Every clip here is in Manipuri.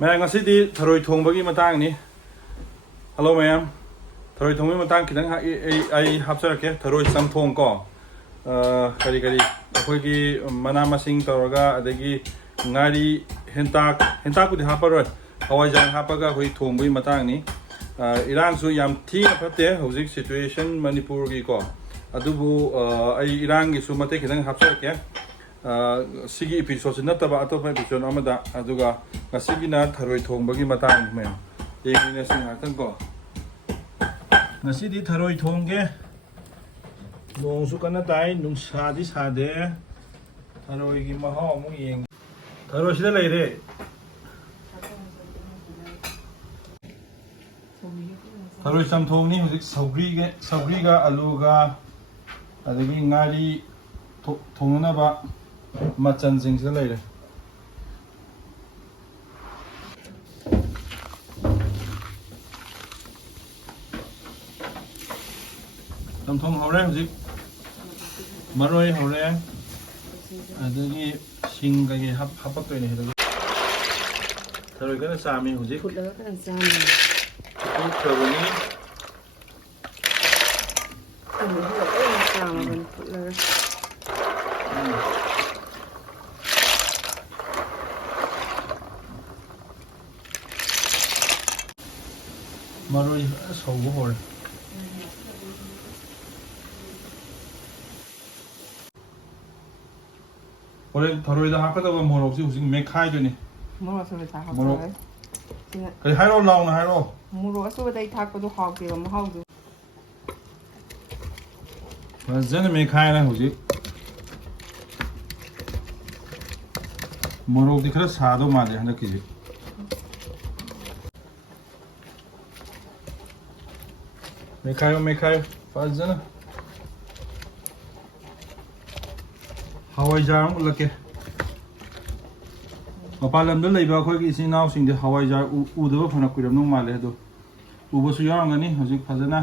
ꯃꯌꯥꯝ ꯉꯁꯤꯗꯤ ꯊꯔꯣꯏ ꯊꯣꯡꯕꯒꯤ ꯃꯇꯥꯡꯅꯤ. ꯍꯜꯂꯣ ꯃꯌꯥꯝ. ꯊꯔꯣꯏ ꯊꯣꯡꯕꯒꯤ ꯃꯇꯥꯡ ꯈꯤꯇꯪ ꯑꯩ ꯍꯥꯞꯆꯔꯛꯀꯦ. ꯊꯔꯣꯏ ꯆꯝꯊꯣꯡ ꯀꯣ. ꯀꯔꯤ ꯑꯩꯈꯣꯏꯒꯤ ꯃꯅꯥ ꯃꯁꯤꯡ ꯇꯧꯔꯒ ꯑꯗꯒꯤ ꯉꯥꯔꯤ ꯍꯦꯟꯇꯥꯛꯄꯨꯗꯤ ꯍꯥꯞꯄꯔꯣꯏ. ꯍꯋꯥꯏꯖꯥꯔ ꯍꯥꯞꯄꯒ ꯑꯩꯈꯣꯏ ꯊꯣꯡꯕꯒꯤ ꯃꯇꯥꯡꯅꯤ. ꯏꯔꯥꯡꯁꯨ ꯌꯥꯝ ꯊꯤꯅ ꯐꯠꯇꯦ ꯍꯧꯖꯤꯛ ꯁꯤꯆꯨꯋꯦꯁꯟ ꯃꯅꯤꯄꯨꯔꯒꯤ ꯀꯣ. ꯑꯗꯨꯕꯨ ꯑꯩ ꯏꯔꯥꯡꯒꯤꯁꯨ ꯃꯇꯦꯛ ꯈꯤꯇꯪ ꯍꯥꯞꯆꯔꯛꯀꯦ. ꯁꯤꯒꯤ ꯏꯄꯤꯁꯣꯗꯁꯤ ꯅꯠꯇꯕ ꯑꯇꯣꯞꯄ ꯏꯄꯤꯁꯣꯗ ꯑꯃꯗ. ꯑꯗꯨꯒ ꯉꯁꯤꯒꯤꯅ ꯊꯔꯣꯏ ꯊꯣꯡꯕꯒꯤ ꯃꯇꯥꯡꯅꯤ ꯃꯌꯥꯝ. ꯌꯦꯡꯃꯤꯟꯅꯁꯤ ꯉꯥꯛꯇꯪ ꯀꯣ. ꯉꯁꯤꯗꯤ ꯊꯔꯣꯏ ꯊꯣꯡꯒꯦ. ꯅꯣꯡꯁꯨ ꯀꯟꯅ ꯇꯥꯏ, ꯅꯨꯡꯁꯥꯗꯤ ꯁꯥꯗꯦ. ꯊꯔꯣꯏꯒꯤ ꯃꯍꯥꯎ ꯑꯃꯨꯛ ꯌꯦꯡꯒꯦ. ꯊꯔꯣꯏ ꯁꯤꯗ ꯂꯩꯔꯦ. ꯊꯔꯣꯏ ꯆꯝꯊꯣꯡꯅꯤ ꯍꯧꯖꯤꯛ ꯁꯧꯒ꯭ꯔꯤꯒ ꯑꯂꯨꯒ ꯑꯗꯒꯤ ꯉꯥꯔꯤ ꯊꯣꯡꯅꯅꯕ ꯃꯆꯜꯁꯤꯡꯁꯤꯗ ꯂꯩꯔꯦ. ꯆꯝꯊꯣꯡ ꯍꯧꯔꯦ ꯍꯧꯖꯤꯛ. ꯃꯔꯣꯏ ꯍꯧꯔꯦ. ꯑꯗꯒꯤ ꯁꯤꯡ ꯀꯩꯀꯩ ꯍꯥꯞꯄꯛꯇꯣꯏꯅꯦ ꯁꯤꯗ. ꯊꯔꯣꯏ ꯀꯟꯅ ꯆꯥꯝꯃꯤ ꯍꯧꯖꯤꯛ. ꯐꯨꯠꯂꯒ ꯀꯟꯅ ꯆꯥꯝꯃꯤ. ꯐꯨꯠꯈ꯭ꯔꯕꯅꯤ. ꯆꯥꯝꯃꯕꯅꯤ ꯐꯨꯠꯂꯒ. ꯃꯔꯣꯏ ꯁꯧꯕ ꯍꯧꯔꯦ. ꯍꯣꯔꯦꯟ ꯊꯔꯣꯏꯗ ꯍꯥꯞꯀꯗꯕ ꯃꯣꯔꯣꯛꯁꯤ ꯍꯧꯖꯤꯛ ꯃꯦꯠꯈꯥꯏꯗꯣꯏꯅꯤ. ꯃꯣꯔꯣꯛ ꯑꯁꯨꯕ ꯊꯥꯛꯄ ꯃꯣꯔꯣꯛ ꯁꯤꯅ ꯀꯔꯤ ꯍꯥꯏꯔꯣ ꯂꯥꯎꯅ ꯍꯥꯏꯔꯣ. ꯃꯣꯔꯣꯛ ꯑꯁꯨꯕꯗꯩ ꯊꯥꯛꯄꯗꯣ ꯍꯥꯎꯇꯦꯕ ꯃꯍꯥꯎꯗꯣ. ꯐꯖꯅ ꯃꯦꯠꯈꯥꯏꯔꯦ ꯍꯧꯖꯤꯛ. ꯃꯣꯔꯣꯛꯇꯤ ꯈꯔ ꯁꯥꯗꯧ ꯃꯥꯜꯂꯦ ꯍꯟꯗꯛꯀꯤꯁꯤ. ꯃꯦꯠꯈꯥꯏꯌꯣ ꯐꯖꯅ. ꯍꯋꯥꯏꯖꯥꯔ ꯑꯃ ꯎꯠꯂꯛꯀꯦ. ꯃꯄꯥꯟ ꯂꯝꯗ ꯂꯩꯕ ꯑꯩꯈꯣꯏꯒꯤ ꯏꯆꯤꯟ ꯏꯅꯥꯎꯁꯤꯡꯗꯤ ꯍꯋꯥꯏꯖꯥꯔ ꯎꯗꯕ ꯐꯅ ꯀꯨꯏꯔꯝꯗꯧ ꯃꯥꯜꯂꯦ. ꯑꯗꯣ ꯎꯕꯁꯨ ꯌꯥꯎꯔꯝꯒꯅꯤ ꯍꯧꯖꯤꯛ ꯐꯖꯅ.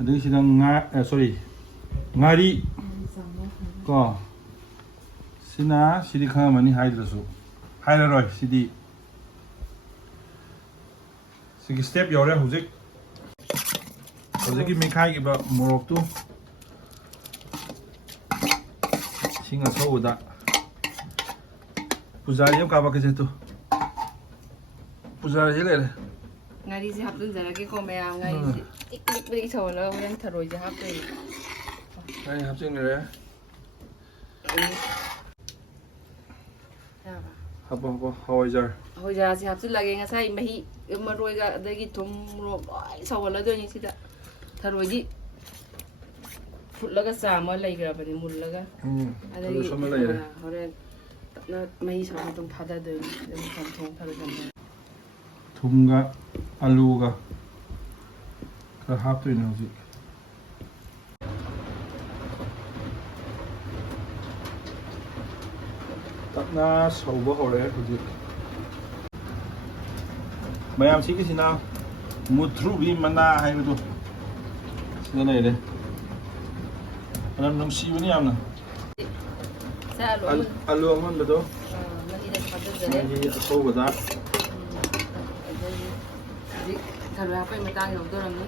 ꯑꯗꯒꯤ ꯁꯤꯗ ꯉꯥꯔꯤ ꯀꯣ. ꯁꯤꯗꯤ ꯈꯪꯉꯝꯃꯅꯤ ꯍꯥꯏꯗ꯭ꯔꯁꯨ. ꯍꯥꯏꯔꯔꯣꯏ ꯁꯤꯗꯤ. ꯁꯤꯒꯤ ꯁ꯭ꯇꯦꯞ ꯌꯧꯔꯦ ꯍꯧꯖꯤꯛ. ꯍꯧꯖꯤꯛꯀꯤ ꯃꯦꯠꯈꯥꯏꯈꯤꯕ ꯃꯣꯔꯣꯛꯇꯨ ꯏꯁꯤꯡ ꯑꯁꯧꯕꯗ. ꯄꯨꯖꯥꯔꯤ ꯑꯃ ꯀꯥꯞꯄꯛꯀꯦꯁꯦ ꯇꯨ. ꯄꯨꯖꯥꯔꯤ ꯂꯩꯔꯦ. ꯉꯥꯔꯤꯁꯦ ꯍꯥꯞꯆꯤꯟꯖꯔꯒꯦꯀꯣ ꯃꯌꯥꯝ. ꯉꯥꯔꯤꯁꯦ ꯄꯤꯛ ꯁꯧꯍꯜꯂꯒ ꯍꯣꯔꯦꯟ ꯊꯔꯣꯏꯁꯦ ꯍꯥꯞꯇꯣꯏꯅꯦ. ꯉꯥꯔꯤ ꯍꯥꯞꯆꯤꯟꯈ꯭ꯔꯦ. ꯍꯥꯞꯄꯣ ꯍꯋꯥꯏꯖꯥꯔ. ꯍꯋꯥꯏꯖꯥꯔꯁꯦ ꯍꯥꯞꯆꯤꯜꯂꯒꯦ. ꯉꯁꯥꯏ ꯃꯍꯤ ꯃꯔꯣꯏꯒ ꯑꯗꯒꯤ ꯊꯨꯝ ꯃꯣꯔꯣꯛ ꯂꯣꯏ ꯁꯧꯍꯜꯂꯗꯣꯏꯅꯤ ꯁꯤꯗ. ꯊꯔꯣꯏꯗꯤ ꯐꯨꯠꯂꯒ ꯆꯥꯝꯃ ꯂꯩꯈ꯭ꯔꯕꯅꯤ ꯃꯨꯜꯂꯒ. ꯑꯗꯒꯤ ꯍꯣꯔꯦꯟ ꯇꯞꯅ ꯃꯍꯤ ꯁꯧꯔ ꯃꯇꯨꯡ ꯊꯥꯗꯗꯣꯏꯅꯤ. ꯑꯗꯨꯒ ꯆꯝꯊꯣꯡ ꯊꯔꯣꯏ ꯆꯝꯊꯣꯡ. ꯊꯨꯝꯒ ꯑꯂꯨꯒ ꯈꯔ ꯍꯥꯞꯇꯣꯏꯅꯦ ꯍꯧꯖꯤꯛ. ꯇꯞꯅ ꯁꯧꯕ ꯍꯧꯔꯦ ꯍꯧꯖꯤꯛ. ꯃꯌꯥꯝ ꯁꯤꯒꯤꯁꯤꯅ ꯃꯨꯊ꯭ꯔꯨꯕꯤ ꯃꯅꯥ ꯍꯥꯏꯕꯗꯨ ꯁꯤꯗ ꯂꯩꯔꯦ. ꯃꯅꯝ ꯅꯨꯡꯁꯤꯕꯅꯤ ꯌꯥꯝꯅ. ꯑꯂꯨ ꯑꯃꯨꯟꯕꯗꯣ ꯃꯍꯤ ꯑꯁꯧꯕꯗ. ꯍꯧꯖꯤꯛ ꯊꯔꯣꯏ ꯍꯥꯞꯄꯒꯤ ꯃꯇꯥꯡ ꯌꯧꯗꯣꯔꯝꯅꯤ.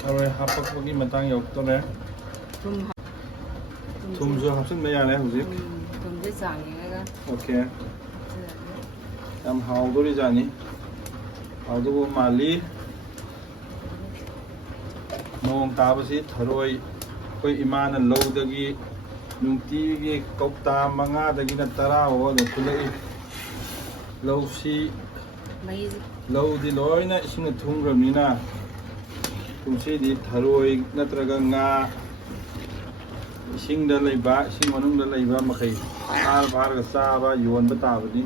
ꯊꯔꯣꯏ ꯍꯥꯞꯄꯛꯄꯒꯤ ꯃꯇꯥꯡ ꯌꯧꯗꯣꯔꯦ. ꯊꯨꯝꯁꯨ ꯍꯥꯞꯆꯤꯟꯕ ꯌꯥꯔꯦ ꯍꯧꯖꯤꯛ. ꯊꯨꯝꯁꯦ ꯆꯥꯡ ꯌꯦꯡꯉꯒ. ꯑꯣꯀꯦ. ꯌꯥꯝ ꯍꯥꯎꯗꯣꯔꯤꯖꯥꯠꯅꯤ. ꯍꯥꯎꯗꯧꯕ ꯃꯥꯜꯂꯤ. ꯅꯣꯡ ꯇꯥꯕꯁꯤ ꯊꯔꯣꯏ ꯑꯩꯈꯣꯏ ꯏꯃꯥꯅ ꯂꯧꯗꯒꯤ ꯅꯨꯡꯇꯤꯒꯤ ꯀꯧꯇꯥ 5ꯗꯒꯤꯅ 10 ꯐꯥꯎꯕ ꯑꯗꯨꯝ ꯈꯨꯜꯂꯛꯏ. ꯂꯧꯗꯤ ꯂꯣꯏꯅ ꯏꯁꯤꯡꯅ ꯊꯨꯝꯈ꯭ꯔꯕꯅꯤꯅ ꯀꯨꯝꯁꯤꯗꯤ ꯊꯔꯣꯏ ꯅꯠꯇ꯭ꯔꯒ ꯉꯥ ꯏꯁꯤꯡꯗ ꯂꯩꯕ, ꯏꯁꯤꯡ ꯃꯅꯨꯡꯗ ꯂꯩꯕ ꯃꯈꯩ ꯐꯥꯔꯒ ꯆꯥꯕ ꯌꯣꯟꯕ ꯇꯥꯕꯅꯤ.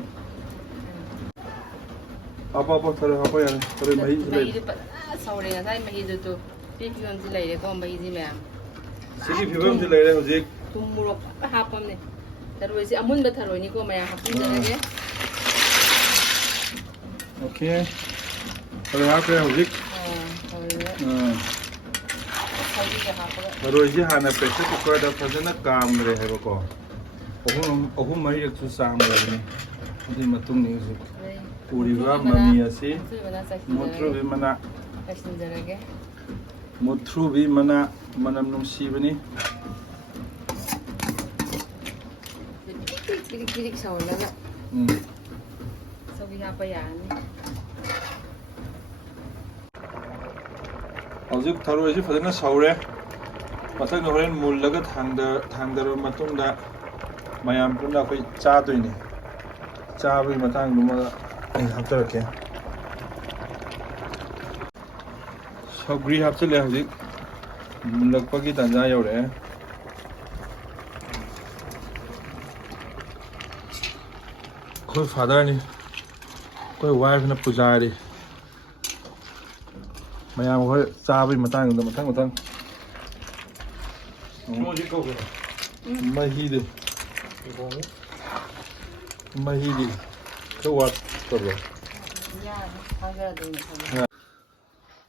ꯍꯥꯞꯄꯣ ꯊꯔꯣꯏ ꯍꯥꯞꯄ ꯌꯥꯔꯦ. ꯊꯔꯣꯏ ꯃꯍꯤꯁꯨ ꯂꯩꯔꯦ. ꯃꯍꯤꯗꯨ ꯐꯖꯅ ꯁꯧꯔꯦ. ꯉꯁꯥꯏ ꯃꯍꯤꯗꯨ ꯐꯤꯕꯝꯁꯤ ꯂꯩꯔꯦꯀꯣ. ꯃꯍꯤꯁꯤ ꯃꯌꯥꯝ ꯁꯤꯒꯤ ꯐꯤꯕꯝꯁꯤ ꯂꯩꯔꯦ ꯍꯧꯖꯤꯛ. ꯊꯨꯝ ꯃꯣꯔꯣꯛ ꯍꯥꯞꯄꯝꯅꯦ. ꯊꯔꯣꯏꯁꯤ ꯑꯃꯨꯟꯕ ꯊꯔꯣꯏꯅꯤꯀꯣ ꯃꯌꯥꯝ ꯍꯥꯞꯆꯤꯟꯖꯔꯒꯦ. ꯑꯣꯀꯦ. ꯊꯔꯣꯏ ꯍꯥꯞꯈ꯭ꯔꯦ ꯍꯧꯖꯤꯛ. ꯊꯔꯣꯏꯁꯤ ꯍꯥꯟꯅ ꯄ꯭ꯔꯦꯁꯔ ꯀꯨꯀꯔꯗ ꯐꯖꯅ ꯀꯥꯝꯈ꯭ꯔꯦ ꯍꯥꯏꯕꯀꯣ. 3-4ꯔꯛꯁꯨ ꯆꯥꯝꯈ꯭ꯔꯕꯅꯤ. ꯑꯗꯨꯒꯤ ꯃꯇꯨꯡ ꯍꯧꯖꯤꯛ ꯎꯔꯤꯕ ꯃꯃꯤ ꯑꯁꯤ ꯃꯨꯊ꯭ꯔꯨꯕꯤ ꯃꯅꯥ ꯆꯥꯏꯁꯤꯟꯖꯔꯒꯦ ꯃꯨꯊ꯭ꯔꯨꯕꯤ ꯃꯅꯥ ꯃꯅꯝ ꯅꯨꯡꯁꯤꯕꯅꯤ ꯄꯤꯔꯤꯛ ꯁꯧꯍꯜꯂꯒ ꯁꯧꯒꯤ ꯍꯥꯞꯄ ꯌꯥꯔꯅꯤ ꯍꯧꯖꯤꯛ ꯊꯔꯣꯏꯁꯤ ꯐꯖꯅ ꯁꯧꯔꯦ ꯃꯊꯪꯗ ꯍꯣꯔꯦꯟ ꯃꯨꯜꯂꯒ ꯊꯥꯡꯗꯔꯕ ꯃꯇꯨꯡꯗ ꯃꯌꯥꯝ ꯄꯨꯟꯅ ꯑꯩꯈꯣꯏ ꯆꯥꯗꯣꯏꯅꯤ ꯆꯥꯕꯒꯤ ꯃꯇꯥꯡꯗꯨꯃ ꯑꯩ ꯍꯥꯞꯆꯔꯛꯀꯦ ꯁꯧꯒ꯭ꯔꯤ ꯍꯥꯞꯆꯤꯜꯂꯦ ꯍꯧꯖꯤꯛ ꯃꯨꯜꯂꯛꯄꯒꯤ ꯇꯥꯟꯖꯥ ꯌꯧꯔꯛꯑꯦ ꯑꯩꯈꯣꯏ ꯐꯥꯗꯔꯅꯤ ꯑꯩꯈꯣꯏ ꯋꯥꯏꯐꯅ ꯄꯨꯖꯥꯔꯤ ꯃꯌꯥꯝ ꯑꯩꯈꯣꯏ ꯆꯥꯕꯒꯤ ꯃꯇꯥꯡꯗꯨꯗ ꯃꯊꯪ ꯃꯍꯤꯗꯤ ꯈꯔ ꯋꯥꯠꯇꯕ꯭ꯔꯣ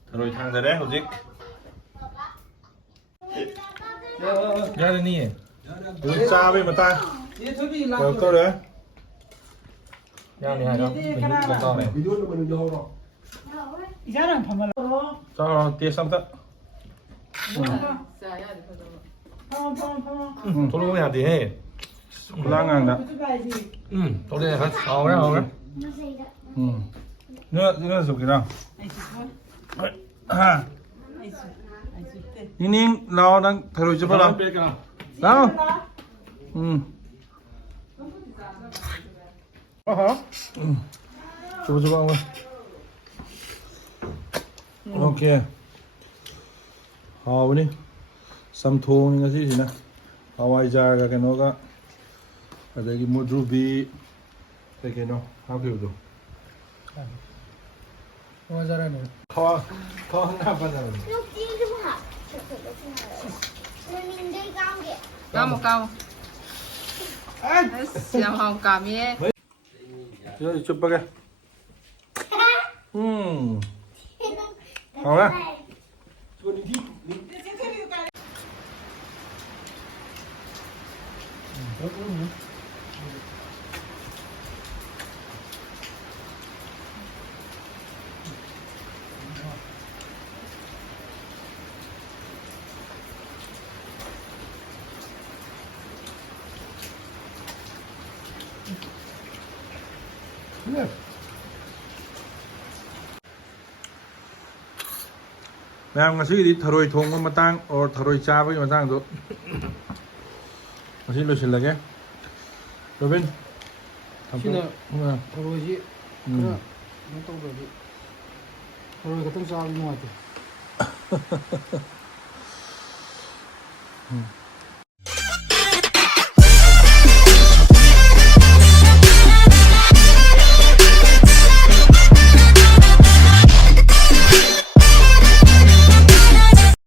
ꯊꯔꯣꯏ ꯊꯥꯡꯗꯔꯦ ꯍꯧꯖꯤꯛ ꯌꯥꯔꯅꯤꯌꯦ ꯍꯧꯖꯤꯛ ꯆꯥꯕꯒꯤ ꯃꯇꯥꯡ ꯌꯧꯔꯛꯇꯧꯔꯦ ꯌꯥꯅꯤ ꯍꯥꯏꯔꯣ ꯆꯥꯔꯣ ꯇꯦꯁ ꯑꯝꯇ ꯊꯣꯛꯂꯛꯄ ꯌꯥꯗꯦꯍꯦ ꯈꯨꯂꯥꯡꯒꯥꯡꯗ ꯊꯣꯛꯂꯛꯑꯦ ꯍꯥꯎꯔꯦ ꯅꯪ ꯆꯨꯞꯀꯦꯔꯥ ꯅꯤꯡ ꯂꯥꯛꯑꯣ ꯅꯪ ꯊꯔꯣꯏ ꯆꯨꯞꯄ ꯂꯥꯛꯑꯣ ꯆꯨꯞꯄ ꯑꯣꯀꯦ ꯍꯥꯎꯕꯅꯤ ꯆꯝꯊꯣꯡꯅꯤ ꯉꯁꯤꯁꯤꯅ ꯍꯋꯥꯏꯖꯥꯔꯒ ꯀꯩꯅꯣꯒ ꯑꯗꯒꯤ ꯃꯨꯗ꯭ꯔꯨꯕꯤ ꯀꯩꯅꯣ ꯍꯥꯞꯈꯤꯕꯗꯣ Kamu. Siang mau kami ꯆꯨꯞꯄꯒꯦ ꯍꯥꯎꯔꯦ ꯃꯌꯥꯝ ꯉꯁꯤꯒꯤꯗꯤ ꯊꯔꯣꯏ ꯊꯣꯡꯕ ꯃꯇꯥꯡ ꯑꯣꯔ ꯊꯔꯣꯏ ꯆꯥꯕꯒꯤ ꯃꯇꯥꯡꯗꯣ ꯉꯁꯤ ꯂꯣꯏꯁꯤꯜꯂꯒꯦ ꯔꯣꯕꯤꯟ ꯁꯤꯅ ꯊꯔꯣꯏꯁꯤ ꯈꯔ ꯀꯩꯅꯣ ꯇꯧꯗ꯭ꯔꯗꯤ ꯊꯔꯣꯏ ꯈꯛꯇꯪ ꯆꯥꯕꯗꯤ ꯅꯨꯡꯉꯥꯏꯇꯦ